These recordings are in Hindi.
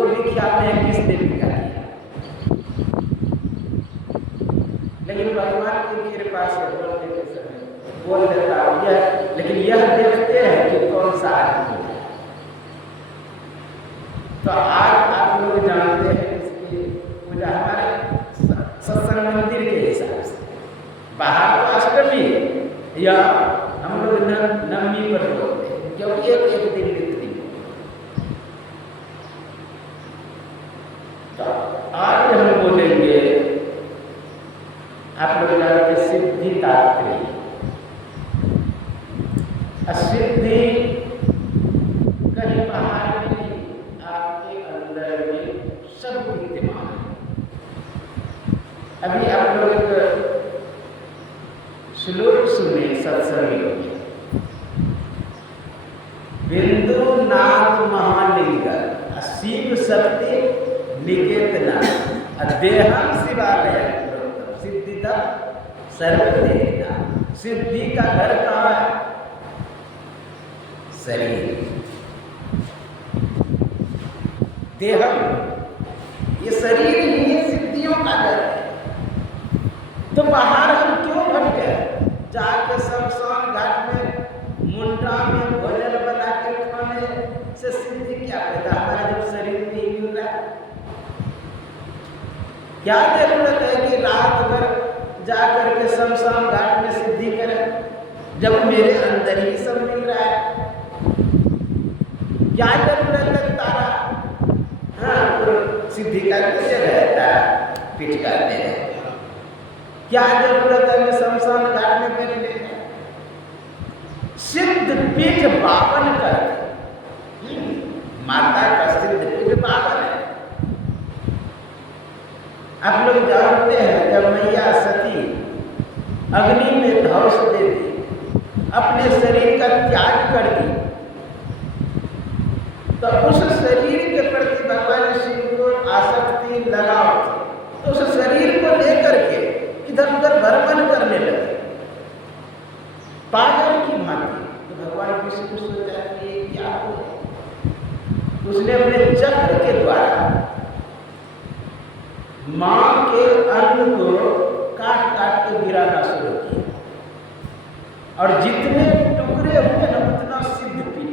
वो दिखाते हैं किस देवी का किया, लेकिन भगवान की कृपा से बोलने के समय बोल देता हूँ यह, लेकिन यह देखते हैं कि कौन सा आदमी है। तो आज आप लोग जानते हैं इसकी पूजा हमारे सत्संग मंदिर के हिसाब से, बाहर तो अष्टमी या हम लोग नवमी पर बोलते हैं, क्योंकि एक एक दिन लिखती है। तो आज हम बोलेंगे, आप लोग जानते सिद्धिदात्री। सिद्धि कहीं बाहर नहीं, आपके अंदर में सब विद्यमान है। अभी आप लोग श्लोक सुने सत्संग में, बिंदु नाथ महालिंग शिव शक्ति निकेतना देहम शिवालय सिद्धिदा सर्वदेना। सिद्धि का घर कहाँ है? शरीर, देहम, ये शरीर ही सिद्धियों का घर है। तो बाहर हम क्यों भट गए? जाके शमशान घाट में मुंडा में भोजन बना के खाने से सिद्धि क्या पैदा? हमारा जब शरीर में ही मिल रहा है, क्या जरूरत है कि रात भर जाकर के शमशान घाट में सिद्धि करें, जब मेरे अंदर ही सब मिल रहा है? क्या जरूरत है तारा? हाँ, तो सिद्धि का रहता है, पीठ करते हैं। क्या जरूरत है मैं शमशान घाट में बैठ लेना? सिद्ध पीठ पावन कर, माता का सिद्ध पीठ पावन है। आप लोग जानते हैं जब मैया सती अग्नि में धौंस दे दी, अपने शरीर का त्याग कर दी, तो उस शरीर के प्रति भगवान शिव को आसक्ति लगाओ, तो उस शरीर को लेकर के इधर उधर भ्रमण करने लगे पागल की भांति। तो भगवान विष्णु सोचा कि क्या हो, उसने अपने चक्र के द्वारा मां के अंग को काट काट के गिराना शुरू किया, और जितने टुकड़े हुए ना उतना सिद्ध पीठ,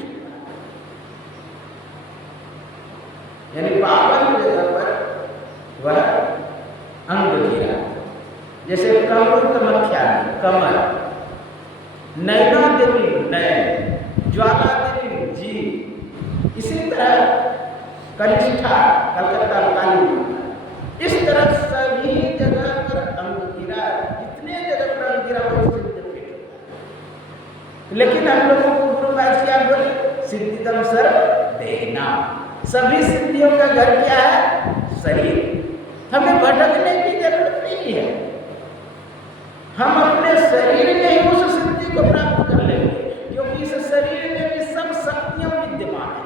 यानी 52 जगह पर वह अंग गिरा। जैसे कमर कमख्या कमर, नैना देवी नैन, ज्वाला देवी जी, इसी तरह कनिष्ठा कलकत्ता काली, इस तरह सभी जगह पर अंग गिरा। जितने जगह पर अंग गिरा वो सिद्ध पीठ। लेकिन हम लोगों को गुरु महाराज क्या बोले? सिद्धिदम सर्व देना। सभी सिद्धियों का घर क्या है? शरीर। हमें भटकने की जरूरत नहीं है, हम अपने शरीर में ही उस सिद्धि को प्राप्त कर लेंगे, क्योंकि इस शरीर में भी सब शक्तियां विद्यमान है।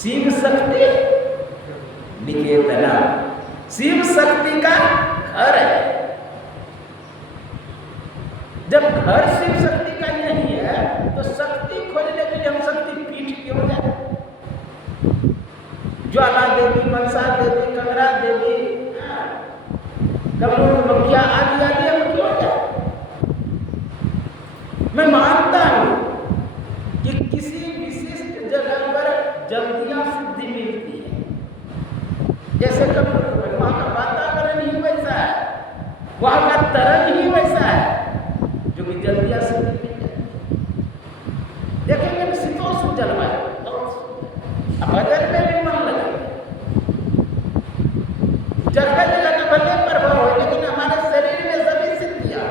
शिव शक्ति निकेतना, शिव शक्ति का घर है। जब घर शिव शक्ति का नहीं है तो शक्ति खोजने के लिए हम शक्ति पीठ क्यों जाए? ज्वाला देवी, मनसा देवी, कंगरा देवी, कमख्या आदि आदि हम क्यों जाए? मैं मानता हूं कि किसी विशिष्ट जगह पर जल्दियां सिद्धि मिलती है, जैसे वहां का वातावरण ही वैसा है, वहां का तरंग ही वैसा है जो कि जल्दियां सिद्धि मिल जाती है। देखेंगे शीतोष्ण जलवायु, अब भजन में भी मन लगे, जगह जगह का भले प्रभाव हो, लेकिन हमारे शरीर में सभी सिद्धियां।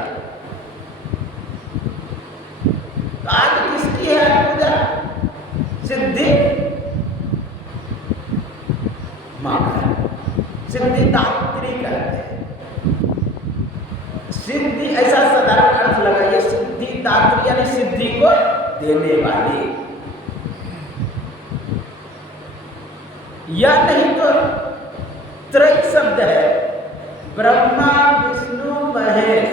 तो आज किसकी है पूजा? सिद्धि मां का, सिद्धिदात्री कहते हैं। सिद्धि ऐसा साधारण अर्थ लगाइए, सिद्धिदात्री यानी सिद्धि को देने वाली, या नहीं तो त्रय शब्द है, ब्रह्मा विष्णु महेश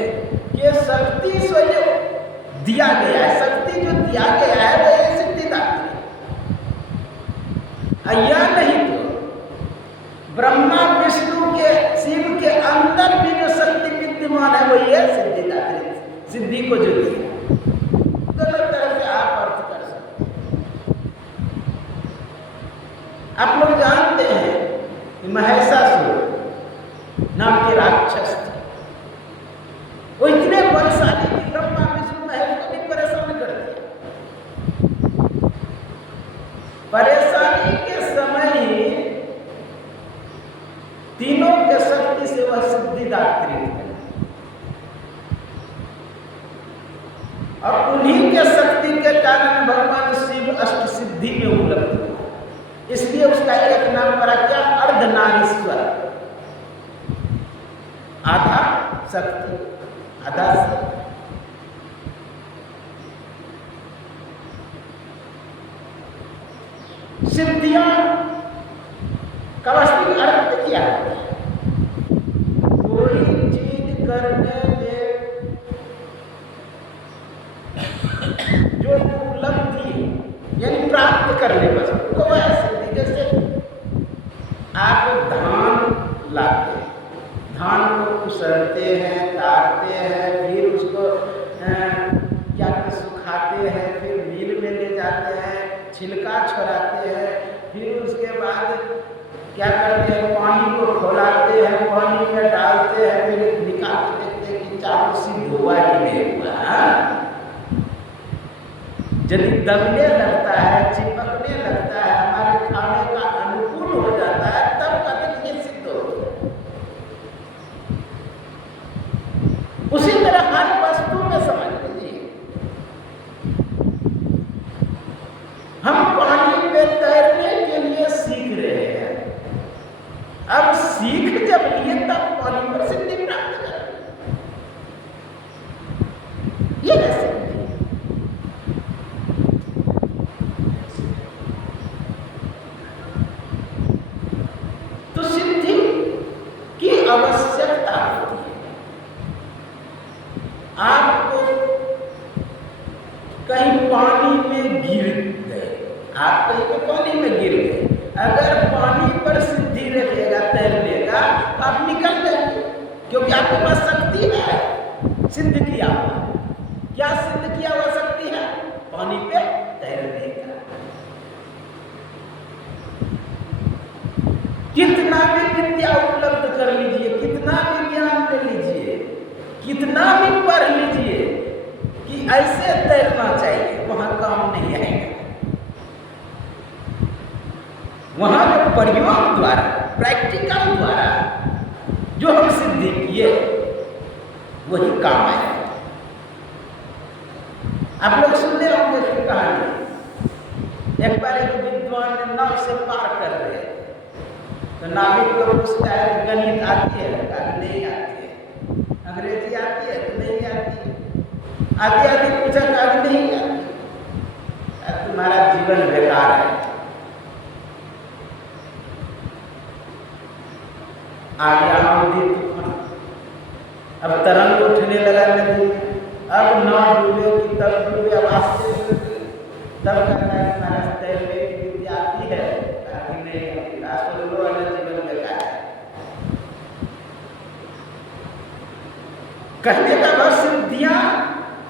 के शक्ति स्वयं दिया गया है। शक्ति जो दिया गया है वो सिद्धिदात्री, या नहीं तो महिषासुर नाम के राक्षस थे। वो इतने बलशाली कि ब्रह्मा विष्णु महेश को भी परेशान कर दिया। परेशानी के समय ही तीनों के शक्ति से वह सिद्धिदात्री थे और उन्हीं के शक्ति के कारण भगवान शिव अष्ट सिद्धि में उपलब्ध हुआ। इसलिए उसका एक नाम पड़ा क्या? अर्धनारीश्वर। आधा शक्ति आधा शक्ति। सिद्धियां का वास्तविक अर्थ क्या है? कोई चीज करने में जो उपलब्धि यानी प्राप्त करने को वह सिद्धि। जैसे आप धान लाते हैं, धान को कुचलते हैं, तारते हैं, फिर उसको क्या सुखाते हैं, फिर मिल में ले जाते हैं, छिलका छोड़ाते हैं, फिर उसके बाद क्या करते हैं? पानी को खौलाते हैं, पानी में डालते हैं, फिर निकाल के देखते हैं कि चावल सिद्ध हुआ कि नहीं हुआ। यदि दबने लगता है, चिपकने लगता है, हमारे खाने का अनुकूल हो जाता है, तब कहते हैं सिद्ध हो गया। उसी तरह हर वस्तु में समझ लीजिए, हम पानी में तैरने के लिए सीख रहे हैं। अब सीख जब लिए तब पानी पर सिद्धि प्राप्त कर ये कैसे? तो सिद्धि की आवश्यकता होती है। आपको कहीं पानी में गिर गए, आप कहीं पे पानी में गिर गए, अगर पानी पर सिद्धि रखिएगा तैरने का तो आप निकल जाएंगे, क्योंकि आपके पास शक्ति है। सिद्ध किया हुआ क्या? सिद्ध किया हुआ शक्ति है पानी पे तैरने का। कितना भी विद्या उपलब्ध कर लीजिए, कितना भी ज्ञान ले लीजिए, कितना भी पढ़ लीजिए कि ऐसे तैरना चाहिए, वहां काम नहीं आएगा। वहां जो प्रयोग द्वारा, प्रैक्टिकल द्वारा जो हम सिद्धि किए वही काम आएगा। आप लोग सुनते होंगे कि कहानी, एक बार एक विद्वान नाव से पार कर रहे हैं, तो नाविक को पूछता है गणित आती है? नहीं आती है। अंग्रेजी आती है? नहीं आती है। आती पूछा, नहीं आती। तुम्हारा जीवन बेकार है। आ गया आंधी तूफान, अब तरंग उठने लगा नदी में, अब नाव डूबेगी, तब डूबे, अब आस्ते डूबेगी। तब कहता है तुम्हारा तैरने की विद्या आती है? नहीं आती। राष्ट्र वाला जीवन बेकार है। कहने का भाव सिद्धियां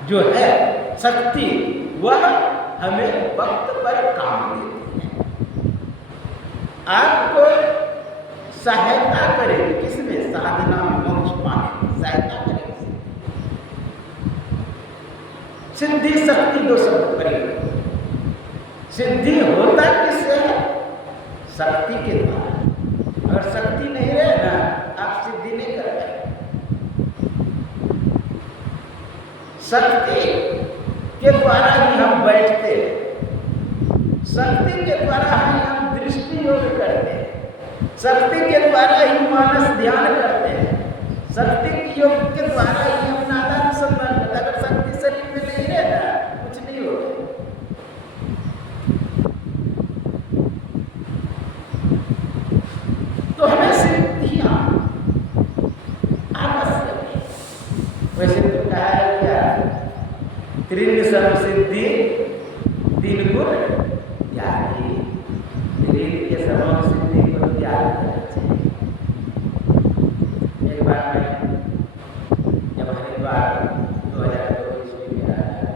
जो है शक्ति, वह हमें वक्त पर काम देती है। आपको सहायता करेगी किसमें? साधना मोक्ष पाने में सहायता करेगी। सिद्धि शक्ति दो शब्द करेगी। सिद्धि होता किससे है? शक्ति के द्वारा। अगर शक्ति नहीं रहे ना, आप सिद्धि नहीं कर पाएंगे। शक्ति के द्वारा ही हम बैठते हैं, शक्ति के द्वारा ही हम दृष्टि योग करते हैं, शक्ति के द्वारा ही मानस ध्यान करते हैं, शक्ति के योग के द्वारा ही अपना आदान संधान करते हैं। अगर शक्ति शरीर में नहीं रहता, कुछ नहीं होगा। तो हमें सिद्धियां आवश्यक है। वैसे तो कहा है क्या? त्रिन सर्व सिद्धि तीन गुण त्यागी। त्रिन के सर्व सिद्धि को त्याग करना चाहिए। एक बार मैं जब हरिद्वार 2002 ईस्वी में आया,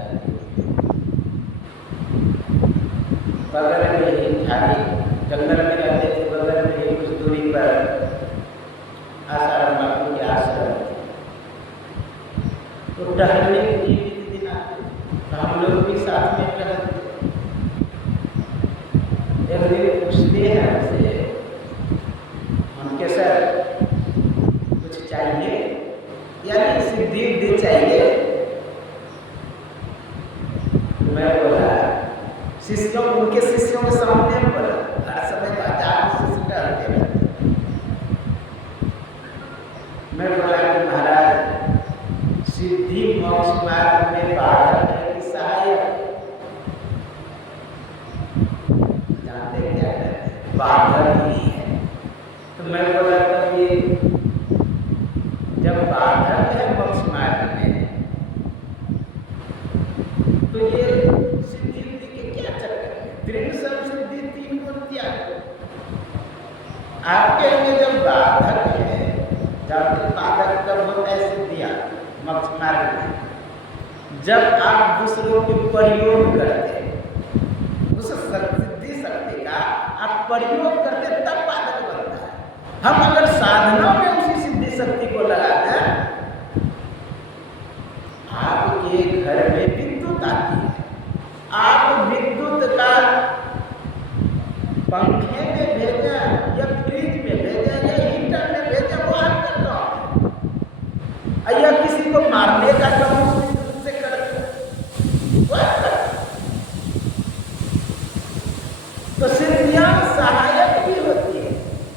बगल में ही झाड़ी जंगल में रहते थे, बगल में ही कुछ दूरी पर गुरुदेव पूछते हैं हमसे, उनके सर कुछ चाहिए, यानी सिद्धि विद्धि चाहिए? मैं बोला शिष्यों, उनके शिष्यों के सामने बोला, हर समय तो आचार्य शिष्य डरते रहते। मैं बोला कि महाराज सिद्धि मोक्ष मार्ग में बाधक है कि सहायक? जानते क्या है? बाधक ही है। तो मैं बोला तब ये जब बाधक है मोक्ष मार्ग में, तो ये सिद्धि के क्या चक्कर है? दृढ़ संसिद्धि 3 गुण त्याग। आपके लिए जब बाधक है, जब बाधक कब होता है? सिद्धियां मोक्ष मार्ग में, जब आप दूसरों के प्रयोग करते, उस सिद्धि शक्ति का आप प्रयोग करते, तब बाधक बनता है। हम अगर साधना में उसी सिद्धि शक्ति को लगाते हैं, आपके घर में विद्युत आती है, आप विद्युत का पंखे में भेजें या फ्रिज में भेजें या हीटर में भेजें, वो आपका काम है। या किसी को मारने का काम उससे करते, वो आपका। तो सिद्धियां सहायक भी होती है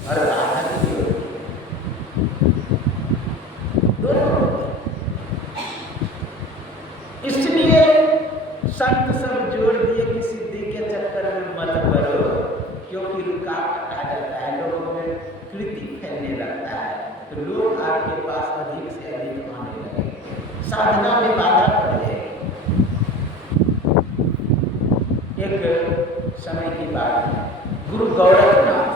और बाधक भी होती है, दोनों होते हैं। इसलिए संत सब जोड़ दिए कि सिद्धि के चक्कर में मत पड़ो, क्योंकि रुकावट आ जाता है, लोगों में कृति फैलने लगता है, तो लोग आपके पास अधिक से अधिक आने लगे, साधना में बाधा पड़ जाएगी। एक समय की बात है, गुरु गोरखनाथ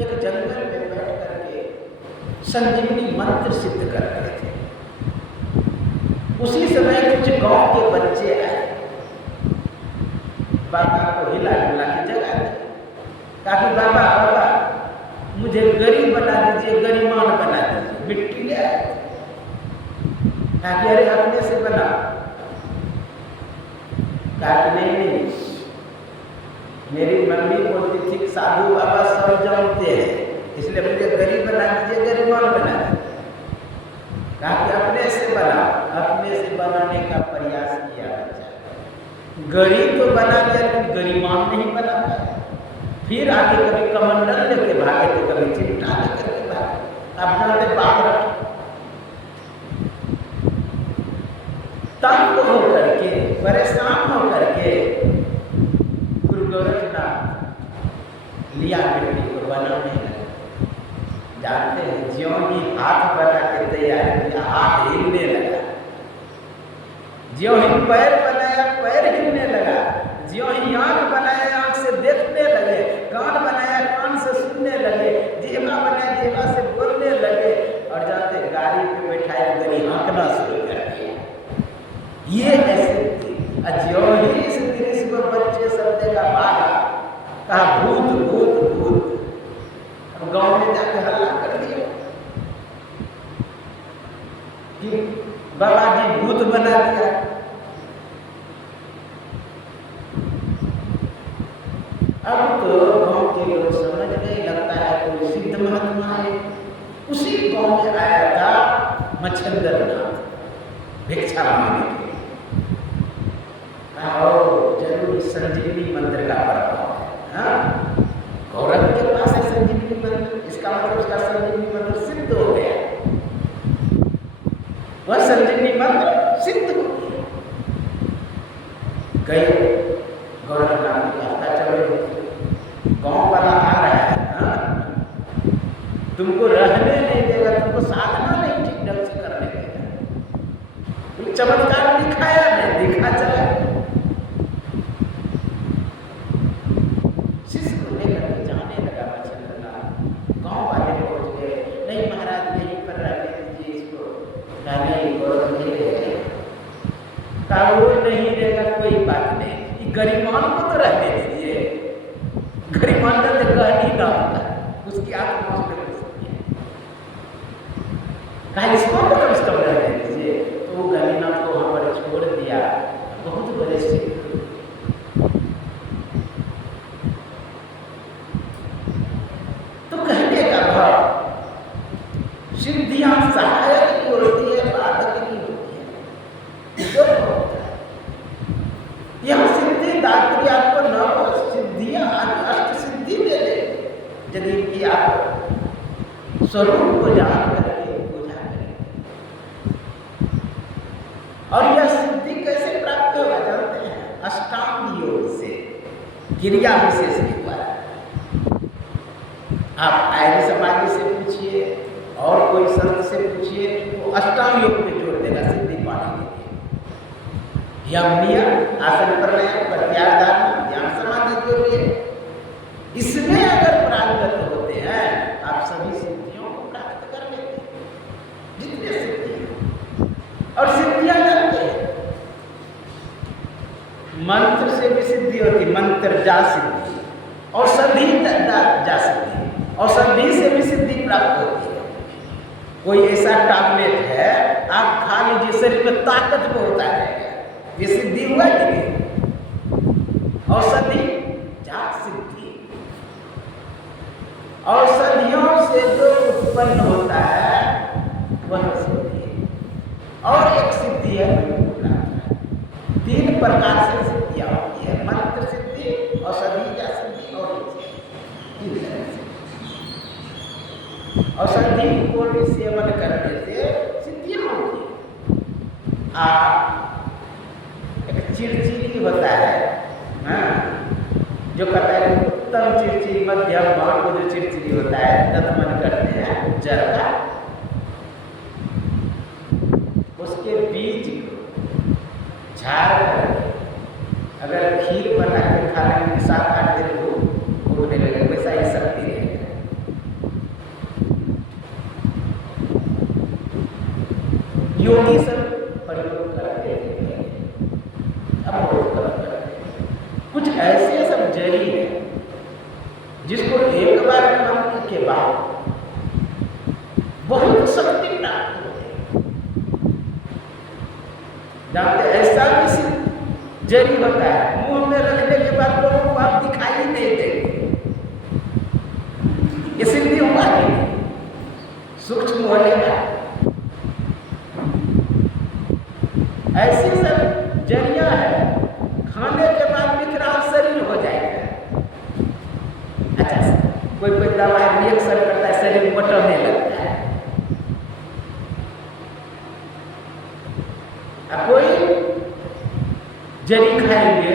एक जंगल में बैठ करके संजीवनी मंत्र सिद्ध कर रहे थे। उसी समय कुछ गांव के बच्चे आए, बाबा को हिला डुला के जगा दिया, ताकि बाबा बाबा मुझे गरीब बना दीजिए, गरीबान बना दीजिए, मिट्टी ले आए, ताकि अरे अपने से बना। नहीं, मेरी मम्मी बोलती थी साधु बाबा सब जानते हैं, इसलिए मुझे गरीब बना दीजिए, गरीबान बना दीजिए, ताकि अपने से बना। अपने से बनाने का प्रयास किया बच्चा, गरीब तो बना दिया लेकिन गरीबान नहीं बना पाया। फिर आके कभी कमंडल लेके भागे तो कभी चिमटा लेकर के भागे, अपना से बात रखे। तंग होकर के, परेशान होकर के गुरु गोरखनाथ लिया मिट्टी को बनाने लगे। जानते हैं, ज्यों ही हाथ बना के तैयार किया, हाथ हिलने लगा। ज्यों ही पैर बनाया, पैर हिलने लगा। ज्यों ही आंख बनाया, आंख से देखने लगे। कान बनाया, कान से सुनने लगे। जीवा बनाया, जीवा से बोलने लगे। और जाते गाड़ी पे बैठाए, गरी हाँकना शुरू कर दिया। ये ऐसे ज्यों ही इस दृश्य को बच्चे सब जगह भागा, कहा भूत भूत भूत। गांव में जाके हल्ला कर दिया कि बाबा जी भूत बना दिया। अब तो गांव के लोग समझ गए, लगता है कोई सिद्ध महात्मा है। उसी गांव में आया था मच्छंदरनाथ भिक्षा मांगने के लिए। जरूर संजीवनी मंत्र का प्रभाव है। गौरव के पास है संजीवनी मंत्र, इसका मतलब उसका संजीवनी मंत्र सिद्ध हो गया। वह संजीवनी मंत्र सिद्ध हो गया। गए गोरखनाथ की यात्रा चल रही थी, गांव वाला आ रहा है, तुमको रहने नहीं देगा, तुमको साधना नहीं ठीक ढंग से करने देगा। चमत्कार दिखाया नहीं, दिखा चला। शिष्य को लेकर जाने लगा मच्छंदरनाथ। गांव वाले पहुंच गए, नहीं महाराज यहीं पर रहने दीजिए इसको। नहीं गौरव नहीं रहेगा, वो नहीं रहेगा, कोई बात नहीं, गरीबान को तो रहने दीजिए। गरीबान का तो कहनी ना होता, उसकी आत्मा उसमें हो सकती है, कहा इसको तो कम से कम रहने दीजिए। तो वो गरीनाथ को वहां पर छोड़ दिया। बहुत बड़े सिद्ध शरीर की आप स्वरूप को जान करके पूजा करें। और यह सिद्धि कैसे प्राप्त होगा जानते हैं? अष्टांग योग से, क्रिया विशेष के द्वारा। आप आर्य समाधि से पूछिए और कोई संत से पूछिए, वो अष्टांग योग में जोड़ देगा सिद्धि पाने के लिए। यम नियम, आसन प्राणायाम, प्रत्याहार धारणा, ध्यान समाधि जो भी है, इसमें अगर प्रारंभ होते हैं आप सभी सिद्धियों को प्राप्त कर लेते हैं, जितने सिद्धियां। और सिद्धियां जानते हैं, मंत्र से भी सिद्धि होती, मंत्र जा सिद्धि, औषधि जा सिद्धि, औषधि से भी सिद्धि प्राप्त होती है। कोई ऐसा टैबलेट है आप खा लीजिए, शरीर में ताकत बढ़ता रहेगा, ये सिद्धि हुआ कि नहीं? औषधि जा सिद्धि। औषधियों से जो उत्पन्न होता है वह सिद्धि है। और एक सिद्धि है, 3 प्रकार से सिद्धियां होती है, मंत्र सिद्धि, औषधि या सिद्धि और तीन तरह से। औषधि को भी सेवन करने से सिद्धियां होती है। एक चिड़चिड़ी होता है जो कहता है उत्तम चिड़चिड़ी, मध्यम भाग को जो चिड़चिड़ी होता है, दंतमन करते हैं जड़ का, उसके बीज को झाड़ कर अगर खीर बना के खाने में 7-8 दिन को होने लगे, वैसा ही शक्ति रहेगा। योगी सब प्रयोग करते हैं, अब करते हैं। कुछ ऐसे सब जड़ी है जिसको एक बार खाने के बाद बहुत शक्ति प्राप्त होती है। जानते ऐसा भी जड़ी होता है, मुंह में रखने के बाद लोगों को आप दिखाई नहीं देंगे। ये सिद्धि हुआ कि नहीं? सूक्ष्म होने का ऐसी सब जड़ियां है, खाने के बाद विकराल शरीर हो जाएगा। अच्छा, कोई दवा रिएक्शन करता है, शरीर बटने लगता है। अब कोई जड़ी खाएंगे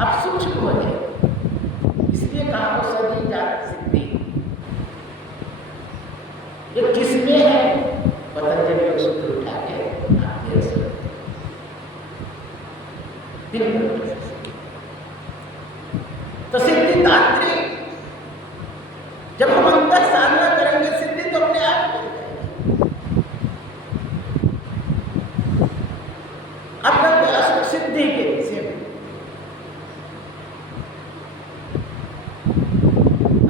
आप सूक्ष्म हो जाए, इसलिए कहा औषधि जात सिद्धि। ये किसमें है? पतंजलि योग सूत्र उठा के आप देख सकते हैं। तो सिद्धि तांत्रिक, जब हम अंतर साधना करेंगे सिद्धि तो अपने आप मिल जाएगी। अब करते अष्ट सिद्धि के विषय में।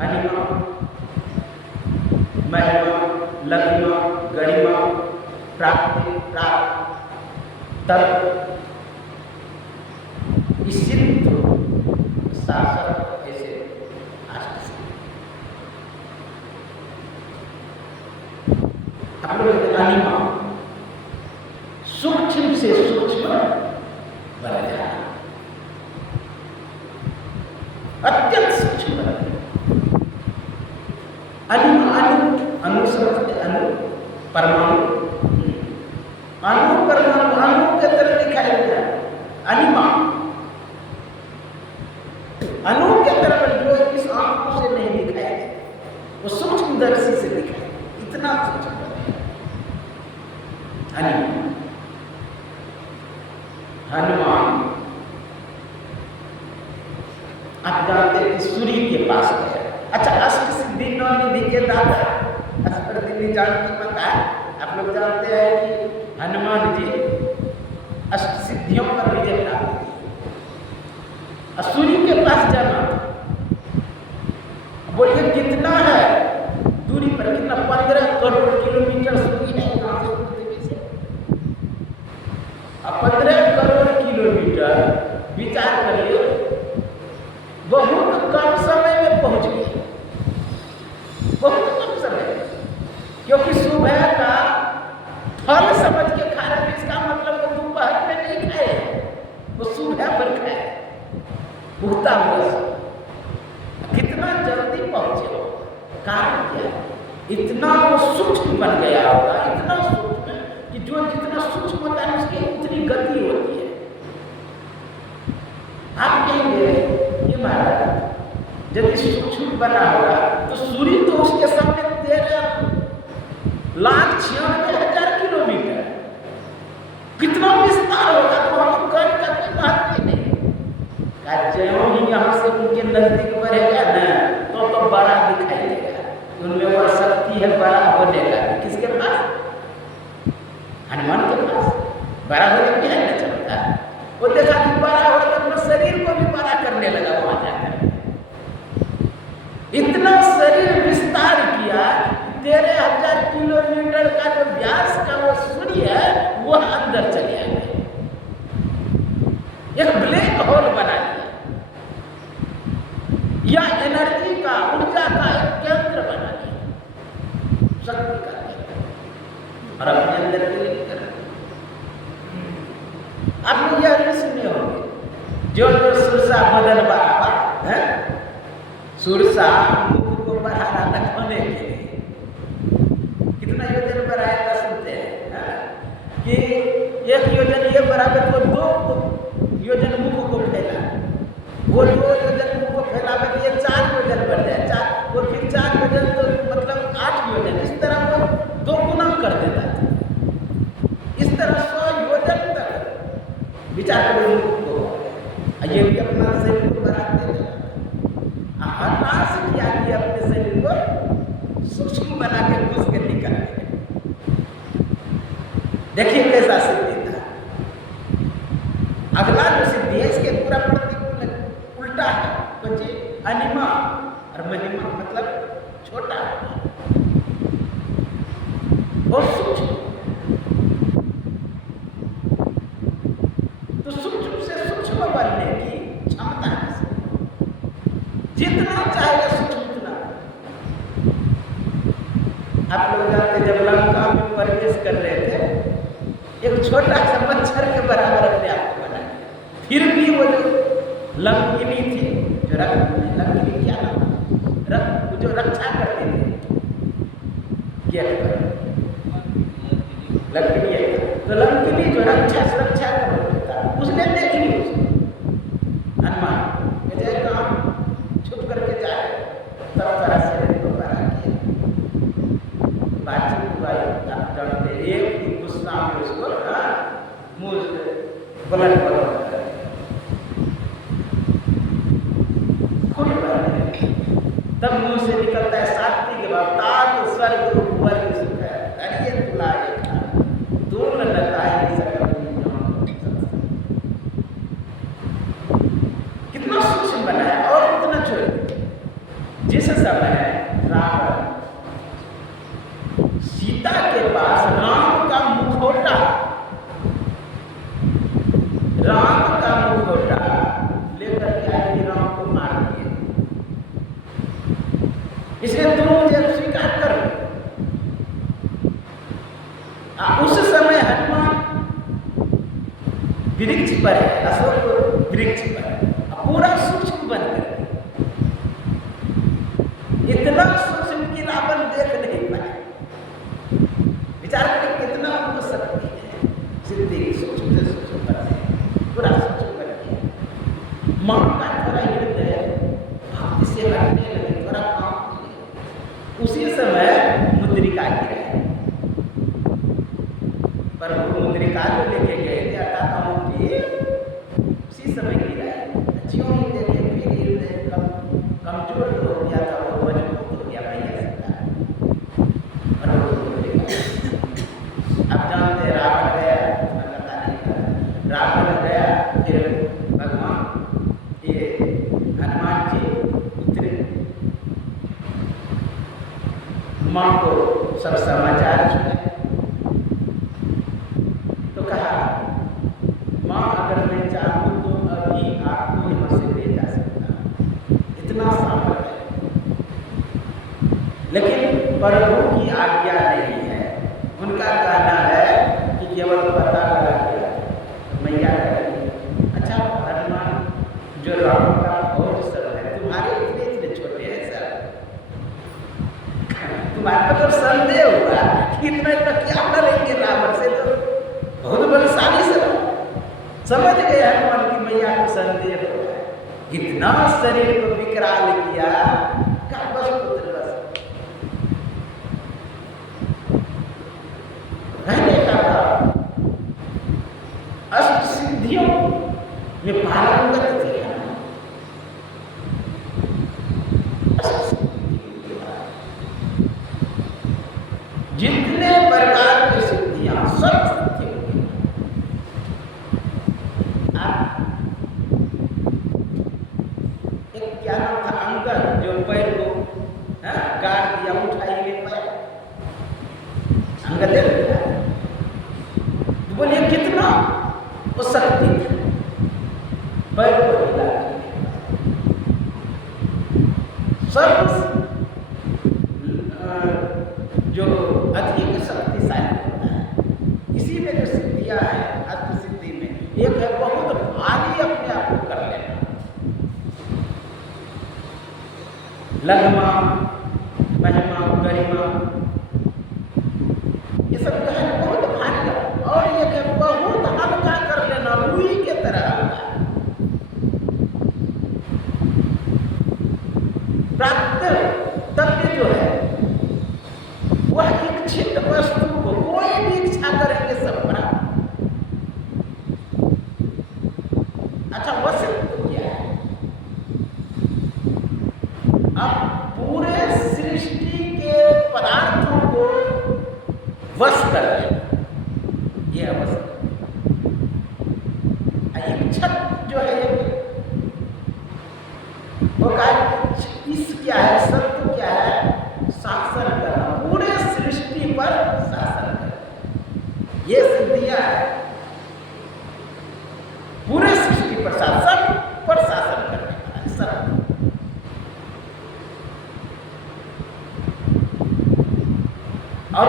अनिमा, महिमा, लघिमा, गरिमा, प्राप्ति, प्राप्त, तत्व, सिद्ध, शासक, ऐसे अष्ट सिद्धि। आप लोग अनिमा, सूक्ष्म से सूक्ष्म बन जाना, अत्यंत सूक्ष्म बन जाना। अणु समझते, अणु परमाणु, अणु परमाणु अणु के तरह दिखाई दिया। अनिमा अणु के तरह जो इस आंखों से नहीं दिखाई देता, वो सूक्ष्मदर्शी से दिखाई, इतना सूक्ष्म है अनिमा। हनुमान आप जानते हैं कि सूर्य के पास गया। अच्छा, अष्ट सिद्धि नौ निधि के दाता अष्ट दिल्ली जानकी माता है। आप लोग जानते हैं कि हनुमान जी अष्ट सिद्धियों पर विजय प्राप्त की। सूर्य के पास जाना, बोलिए कितना है दूरी पर? कितना? 15 करोड़ किलोमीटर सूर्य है यहाँ से पृथ्वी से। अब 15 करोड़ किलोमीटर विचार करिए, बहुत कम समय में पहुंच गए, बहुत कम समय। क्योंकि सुबह का फल समझ के खा रहे, इसका मतलब वो दोपहर में नहीं खाए, वो सुबह पर खाए, भूखता हुआ। कितना जल्दी पहुंचे। कारण क्या है? इतना वो सूक्ष्म बन गया होगा, इतना सूक्ष्म कि जो जितना सूक्ष्म होता है उसकी उतनी गति होती है। आप कहेंगे ये महाराज यदि सूक्ष्म बना होगा तो सूर्य तो उसके सामने 13,96,000 किलोमीटर, कितना विस्तार होगा तो हम कहीं का कोई बात ही नहीं। ज्यों ही हमसे उनके नजदीक बढ़ेगा ना तो बड़ा दिखाई देगा, उनमें वह शक्ति है बड़ा होने का। किसके पास? हनुमान के पास। बड़ा होने क्या है चलता है, वो देखा कि बड़ा होकर अपने शरीर को भी बड़ा करने लगा वहां जाकर। इतना शरीर विस्तार किया, 13,000 किलोमीटर का जो व्यास का वो सूर्य है वो अंदर चले गए, एक ब्लैक होल बना दिया, या एनर्जी का, ऊर्जा का एक केंद्र बना दिया, शक्ति का केंद्र, और अपने अंदर विलीन कर दिया। आप लोग यह सुने होंगे जो सुरसा बदन बढ़ावा है, सुरसा मुख को बढ़ा रहा था खोने के लिए, कितना योजन बढ़ाया था सुनते हैं कि एक योजन ये बढ़ावे तो 2 योजन मुख को फैला, वो 2 योजन मुख को फैलावे तो ये 4 योजन बढ़ जाए, 4 वो फिर 4 योजन तो मतलब 8 योजन, इस तरह वो 2 गुना कर देता था। इस तरह 100 योजन तक विचार करो मुख को, ये भी अपना शरीर को बढ़ाते थे। अनास किया कि अपने शरीर को सूक्ष्म बना के घुस के निकाले। देखिए कैसा सिद्धि था। अगला जो सिद्धि है इसके पूरा प्रतिकूल उल्टा है, बच्चे अनिमा और महिमा मतलब छोटा और सूक्ष्म। तो सूक्ष्म से सूक्ष्म बनने की क्षमता है, जितना चाहेगा सूक्ष्म उतना। आप लोग जानते जब लंका में प्रवेश कर रहे थे, एक छोटा सा मच्छर के बराबर अपने आप को बना, फिर भी वो जो लंकिनी थी, जो लंकिनी क्या नाम, जो रक्षा करते थे गेट पर, लंकिनी है, तो लंकिनी जो सुरक्षा करता उसने देखी उसको हनुमान छुप करके जाए, तब तरह शरीर को बड़ा किया, बातचीत हुआ, जानते एक ही गुस्सा में उसको मुंह से बुलंद तब मुंह से निकलता है शांति के बाद तात स्वर्ग वर्ग सुख है, अरे तुलाए दूर लगता है। कितना सूक्ष्म बनाया और इतना छोड़। जिस समय रावण सीता के पास राम का मुखौटा लेकर के आए कि राम को मार दिए, इसलिए तुम मुझे स्वीकार कर। उस समय हनुमान वृक्ष पर है, अशोक वृक्ष पर पूरा सूक्ष्म बन गया, इतना सूक्ष्म कि रावण देख नहीं पाए। विचार करें कितना उनको शक्ति है, सिद्धि सूक्ष्म से सूक्ष्म करते पूरा सूक्ष्म करके मां का थोड़ा हृदय भक्ति से हटने लगे, थोड़ा काम किए। उसी समय मुद्रिका गिरा, पर वो मुद्रिका जो लेके गए थे अर्थात उसी समय गिरा है। ज्यों ही देखे फिर हृदय कमजोर हो गया था, वो मजबूत हो गया भैया सकता। और अब जानते रावण गया, पता नहीं रावण गया, फिर भगवान ये हनुमान जी उतरे, माँ को सब समाचार सुने तो कहा माँ अगर मैं चाहूँ तो अभी आपको यहाँ से ले जा सकता, इतना सामर्थ्य है, लेकिन प्रभु की आज्ञा नहीं है। उनका कहना है कि केवल पता लगा के मैया करेगी। अच्छा हनुमान जो राम का बहुत सर है, तुम्हारे इतने इतने छोटे हैं सर, मिनट तक क्या लड़ेंगे रावण से, तो बहुत बलशाली से समझ गए हनुमान की मैया को संदेह हो गया, इतना शरीर को विकराल किया का बस पुत्र बस कहने का अष्ट सिद्धियों में पारंगत थे। जितने प्रकार की सिद्धियां सब सिद्धि होगी। एक क्या नाम था अंगद, जो पैर को गाड़ दिया, उठाई हुए पैर, अंगद तो बोलिए कितना वो शक्ति थी, पैर को हिला सब जो अधिक शक्तिशाली होता है। इसी में जो सिद्धियां हैं, अष्ट सिद्धि में एक है बहुत भारी अपने आप को कर लेना, लघमा, महिमा, गरिमा, ये सब जो है बहुत भारी, और एक है बहुत हल्का कर लेना, रुई के तरह हल्का। प्राप्त तत्व जो है वह इच्छित वस्तु को कोई भी इच्छा करेंगे सब प्राप्त। अच्छा, वस्तु क्या है? अब पूरे सृष्टि के पदार्थों को वश कर लेना, यह अवस्था। इच्छा जो है वो इस क्या है, सत्य क्या है? शासन करना, पूरे सृष्टि पर शासन करना, ये सिद्धियां है। पूरे सृष्टि पर शासन करने का सत्य। और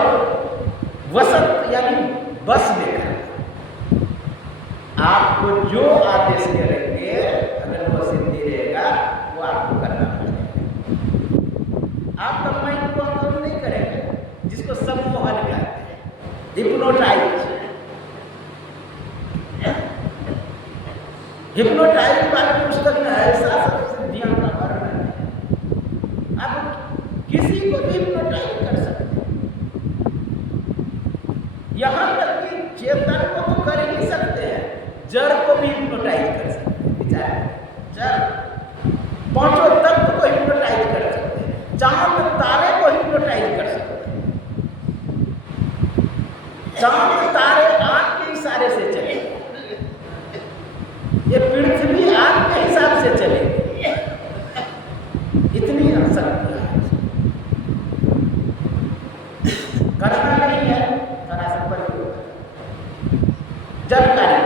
वसत यानी बस में करना, आपको जो आदेश करेंगे अगर वो सिद्धि रहेगा वो आपको करना पड़ेगा। आपका माइंड को कंट्रोल नहीं करेगा, जिसको सम्मोहन कहते हैं, हिप्नोटाइज। हिप्नोटाइज वाली पुस्तक में ऐसा सब सिद्धियां का वर्णन है, आप किसी को भी हिप्नोटाइज कर सकते हैं। यहां तक कि चेतन को तो कर ही नहीं सकते हैं, जड़ को भी हिप्नोटाइज कर सकते हैं। विचार, जड़ पांचों तत्व को हिप्नोटाइज कर सकते हैं, चांद तारे को हिप्नोटाइज कर सकते हैं। चांद तारे आंख के इशारे से चले, ये पृथ्वी आंख के हिसाब से चलेगी, इतनी शक्ति है। करना नहीं है, करा सब पर जानकारी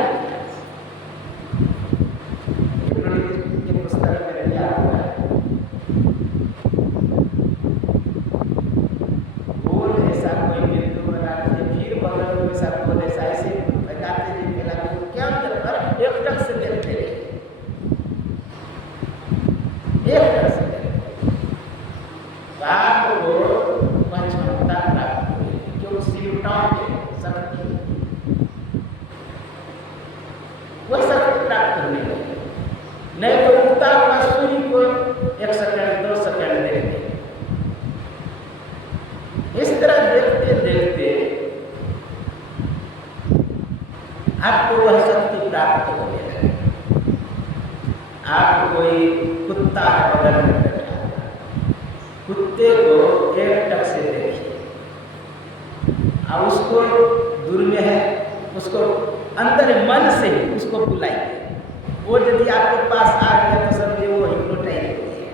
की पुस्तक में लिया हुआ है। गोल ऐसा कोई बिंदु बनाते, फिर बगल में ऐसा गोल ऐसा ऐसे लगाते जी मिला के क्या कर एक टक से देखते रहे, एक टक से देखते आपको वह क्षमता प्राप्त हुई जो सिमटाओं के शक्ति, वह शक्ति प्राप्त होने लगी। नहीं तो उगता हुआ सूर्य को 1 सेकंड 2 सेकंड देखते, इस तरह देखते देखते आपको वह शक्ति प्राप्त हो गया। आप कोई कुत्ता बगल में बैठा, कुत्ते को एक टक से देखिए, अब उसको दूर में है, उसको अंदर मन से ही उसको बुलाइए। वो यदि आपके पास आ गया तो समझिए वो हिप्नोटाइज हो गया।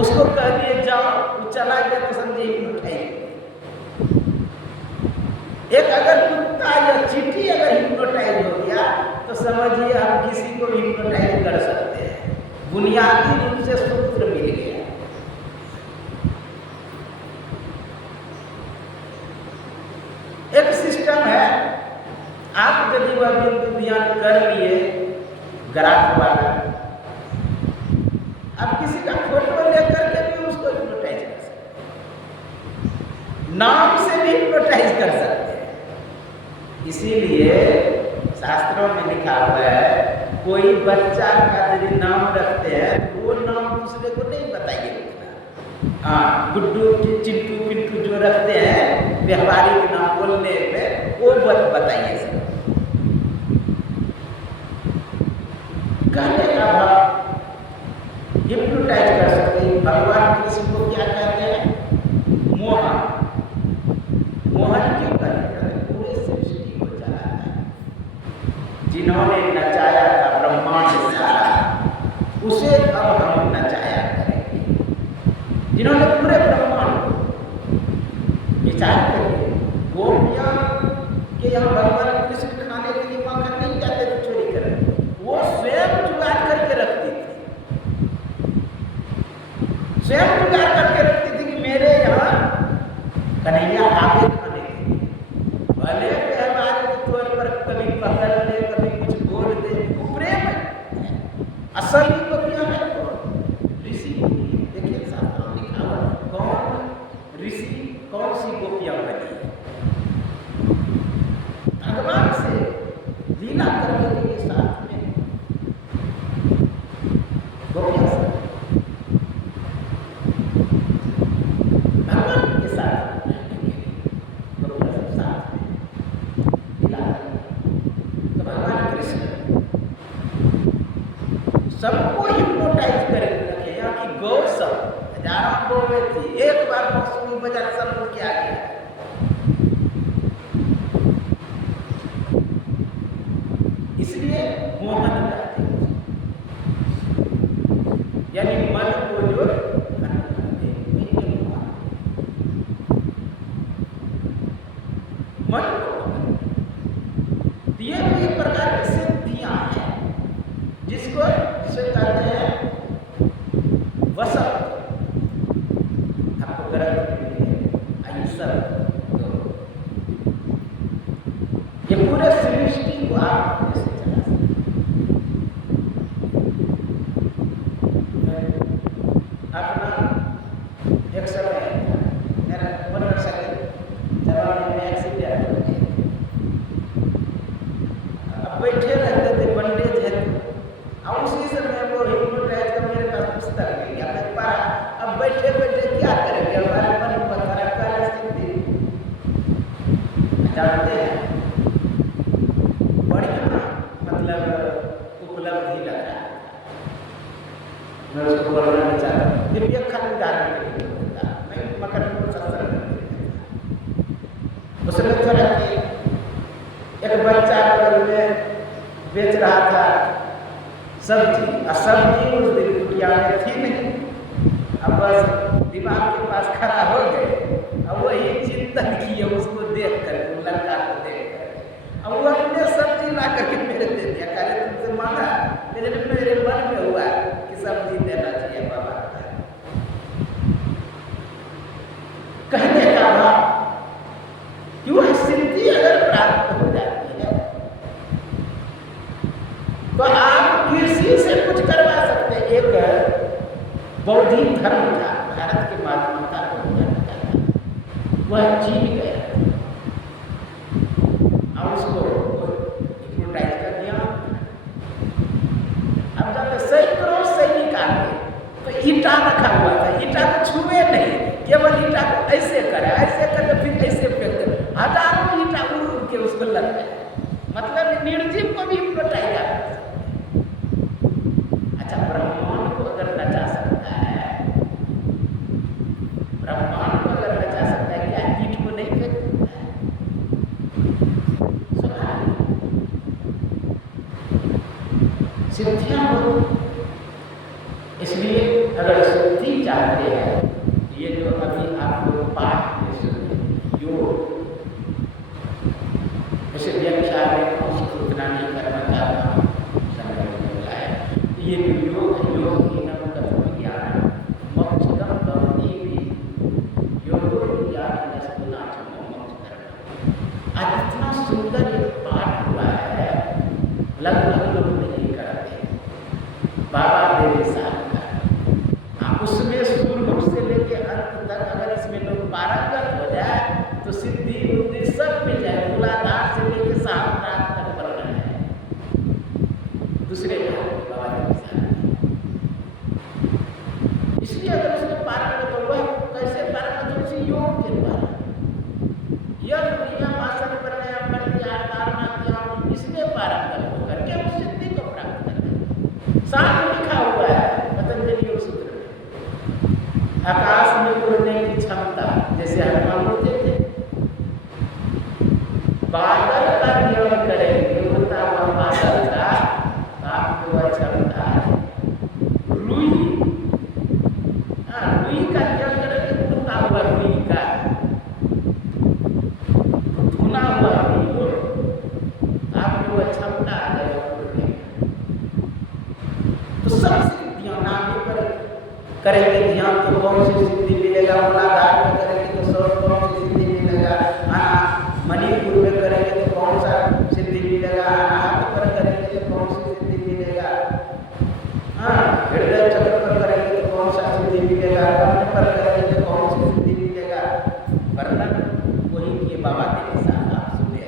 उसको कह दिए जाओ, वो चला गया तो समझिए हिप्नोटाइज। एक अगर कुत्ता या चींटी अगर हिप्नोटाइज हो गया तो समझिए हम किसी को भी हिप्नोटाइज कर सकते हैं। बुनियादी रूप से सूत्र मिल गया। एक सिस्टम है, आप यदि वह बिंदु ध्यान कर लिए ग्राफ वाला, आप किसी का फोटो लेकर के भी उसको हिप्नोटाइज कर सकते। नाम से भी हिप्नोटाइज कर सकते हैं। इसीलिए शास्त्रों में लिखा हुआ है, कोई बच्चा का यदि नाम रखते हैं तो वो नाम दूसरे को नहीं बताइए लिखना। हाँ, गुड्डू चिंटू पिंटू जो रखते हैं व्यवहारिक नाम बोलने में, वो बताइए सब। कहने का भाव हिप्नोटाइज कर सकते हैं। भगवान कृष्ण को क्या कहते हैं? मोहन। मोहन क्यों करते हैं? पूरे सृष्टि को चलाता है। जिन्होंने नचाया था ब्रह्मांड सारा, उसे अब हम नचाया करेंगे। जिन्होंने पूरे ब्रह्मांड को, विचार करिए, गोपियां के यहाँ भगवान कृष्ण खाने के लिए माखन नहीं जाते थे चोरी करने, वो स्वयं जुगाड़ करके रखती थी। स्वयं जुगाड़ करके रखती थी कि मेरे यहाँ कन्हैया आगे खाने के लिए। भले व्यवहार के तौर पर कभी पकड़ ले, कभी कुछ बोल दे, वो प्रेम है। असल ही गोपियां है तो ऋषि। देखिए शास्त्रों में लिखा हुआ, कौन ऋषि, कौन सी गोपियां बनी है? भगवान से लीला करने के लिए साथ में गोपियां से भगवान के साथ रहने के लिए गोपियां सब साथ में लीला करती। तो भगवान कृष्ण सबको हिप्नोटाइज करके रखे। यहाँ की गौ सब हजारों गौएं थी, एक बार मौसमी बजा सब लोग क्या गया। इसलिए मोहन कहते हैं, यानी मन को जो मन को दिए भी एक प्रकार की सिद्धियां हैं, जिसे कहते हैं वसंत। आपको ग्रंथ ये पूरे सृष्टि को आप कैसे चला सकते। अपना एक समय मेरा मोटरसाइकिल चलाने में एक्सीडेंट हो गया। अब बैठे रहते थे, बंडेज है, और उसी समय वो हिप्नोटाइज का मेरे पास पुस्तक मिल गया, मैं पढ़ा। अब बैठे बैठे क्या करेंगे, हमारे मन में बरकरार स्थिति जानते हैं, बढ़िया मतलब उपलब्धि लग रहा है। मैं उसको बोलना नहीं चाहता, दिव्य खाली उदाहरण के लिए बोलता, मैं मकर सत्संग उसमें थोड़ा एक बच्चा बगल में बेच रहा था सब्जी, और सब्जी उस दिन कुटिया में थी नहीं। अब बस दिमाग के पास खड़ा हो गए, अब वही चिंतन किए उसको देख कर, लड़का को देख कर। अब वो अपने सब्जी ला करके मेरे दे दिया, कहे तुमसे मांगा, मेरे मन में हुआ कि सब्जी देना चाहिए बाबा। कहने का भाव क्यों सिद्धि अगर प्राप्त हो जाती है तो आप किसी से कुछ करवा सकते हैं। एक बौद्धिक धर्म था, भारत के मानवता को वह जीत गया और उसको हिप्नोटाइज कर दिया। अब जब सैकड़ों सैनिक आ गए तो ईटा रखा हुआ था, ईटा को छुए नहीं, केवल ईटा को ऐसे करे, ऐसे करके फिर ऐसे फेंक दे, हजारों ईटा उड़ उड़ के उसको लग गए। मतलब निर्जीव को भी हिप्नोटाइज कर सकते। अच्छा, ब्रह्मांड को अगर नचा सकता है, ब्रह्मांड को अगर नचा सकता है, क्या ईट को नहीं फेंक सकता है? सिद्धियां हो। इसलिए अगर सिद्धि चाहते हैं, ये जो अभी आप लोग पाठ में सुने योग, वैसे व्याख्या में उसको उतना नहीं करना चाहता हूँ, समय मिला है। ये योग ही नाम का ज्ञान मोक्षदम गवती भी योग ज्ञान मोक्ष करना। आज इतना सुंदर एक पाठ हुआ है, लगभग लोग नहीं करते। बाबा देवी साहब का उसमें शुरू से लेके अंत तक अगर इसमें लोग पारंगत हो जाए दूसरे मार्ग में बाबा जी के साथ। इसलिए अगर उसने पार कर तो वह कैसे पार कर, तो उसी योग के द्वारा यह दुनिया आसन प्राणायाम प्रत्याहार धारणा ध्यान इसमें पारंगत होकर के उस सिद्धि को प्राप्त करना। साथ लिखा हुआ है पतंजलि योग सूत्र में, आकाश में उड़ने की क्षमता, जैसे हनुमान होते थे, बादल का ध्यान करेंगे, उड़ता हुआ बादल का आप में वह क्षमता है। रुई का ध्यान करेंगे, उड़ता हुआ रुई का, धुना हुआ रुई हो, आप में वह क्षमता आ जाएगा उड़ने का। तो सब सिद्धियां नाभि पर करेंगे ध्यान तो कौन सी सिद्धि मिलेगा, मूलाधार में करेंगे तो सब कौन सी सिद्धि मिलेगा, मणिपुर में करेंगे तो कौन सा सिद्धि मिलेगा, हाथ पर करेंगे तो कौन सी सिद्धि मिलेगा, हृदय चक्र पर करेंगे तो कौन सा सिद्धि मिलेगा, कंठ पर करेंगे तो कौन सी सिद्धि मिलेगा। वर्णन वही किए बाबा के साथ आप सुने।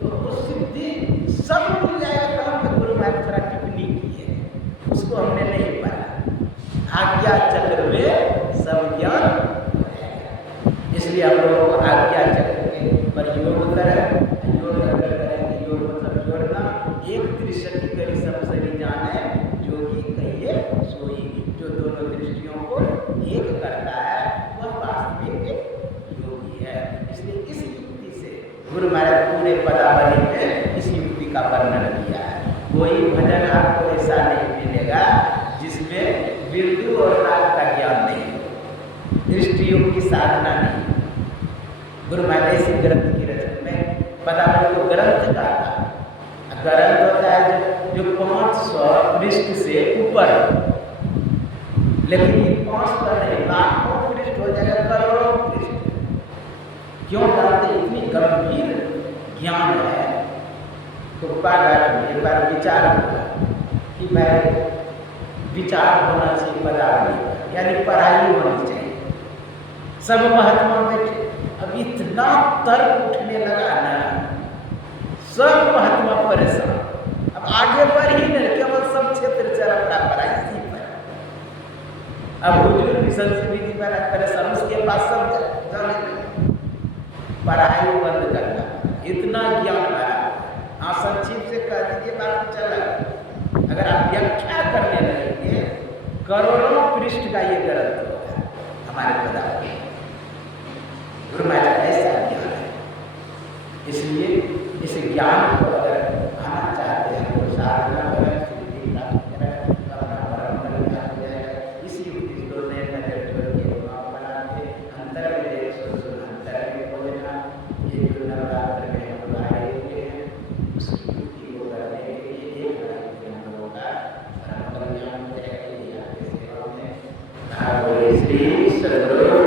तो उस सिद्धि सब मिल जाएगा। काम में गुरु महाराज थोड़ा टिप्पणी की है, उसको हमने नहीं पढ़ा। आज्ञा चक्र में सब ज्ञान, इसलिए हम लोगों को आज्ञा चक्र के पर योग करें। योग अगर करेंगे, योग मतलब जोड़ना, एक दृष्टि करी सब सही जाने, जोगी कहिए सोई। जो दोनों दृष्टियों को एक करता है वह वास्तविक योगी है। इसलिए इस युक्ति से गुरु महाराज पूरे पदावली में इस युक्ति का वर्णन किया है। कोई भजन आपको ऐसा नहीं मिलेगा जिसमें बिंदु और राग का ज्ञान नहीं, दृष्टि योग की साधना नहीं। गुरु महाराज इस ग्रंथ की रचना में पदावली को ग्रंथ कहा था। ग्रंथ होता है जो 500 पृष्ठ से ऊपर, लेकिन ये 500 नहीं, लाखों पृष्ठ हो जाएगा, करोड़ों पृष्ठ। क्यों जानते? इतनी गंभीर ज्ञान है। तो पाठ में एक बार विचार हुआ कि भाई विचार होना चाहिए पदावली, यानी पढ़ाई होनी चाहिए। सब महात्मा बैठे, अब इतना तर्क उठने लगा ना, सब महात्मा परेशान। अब आगे बढ़ ही नहीं, केवल सब क्षेत्र चला पड़ा पढ़ाई इसी पर। अब हुजूर भी संस्कृति पर परेशान, उसके पास सब जाने लगे। पढ़ाई बंद करना, इतना ज्ञान आया। हाँ, संक्षिप्त से कह दीजिए, बात चला। अगर आप व्याख्या करने लगेंगे, करोड़ों पृष्ठ का ये ग्रंथ होगा हमारे पदावली। गुरु महाराज ऐसा ज्ञान है। इसलिए इस ज्ञान को अगर आना चाहते हैं तो साधना करें, सिद्धि प्राप्त करें, अपना परम हो जाएगा। इसी युक्ति को नए नजर जोड़ के बना के अंतर में देख सुन अंतर में बोलना, ये जो नवरात्र में हम लोग आए हुए हैं, उसकी युक्ति को करने के लिए एक हम लोगों का परम कल्याण हो जाएगा। आपके सेवा में श्री सद्गुरु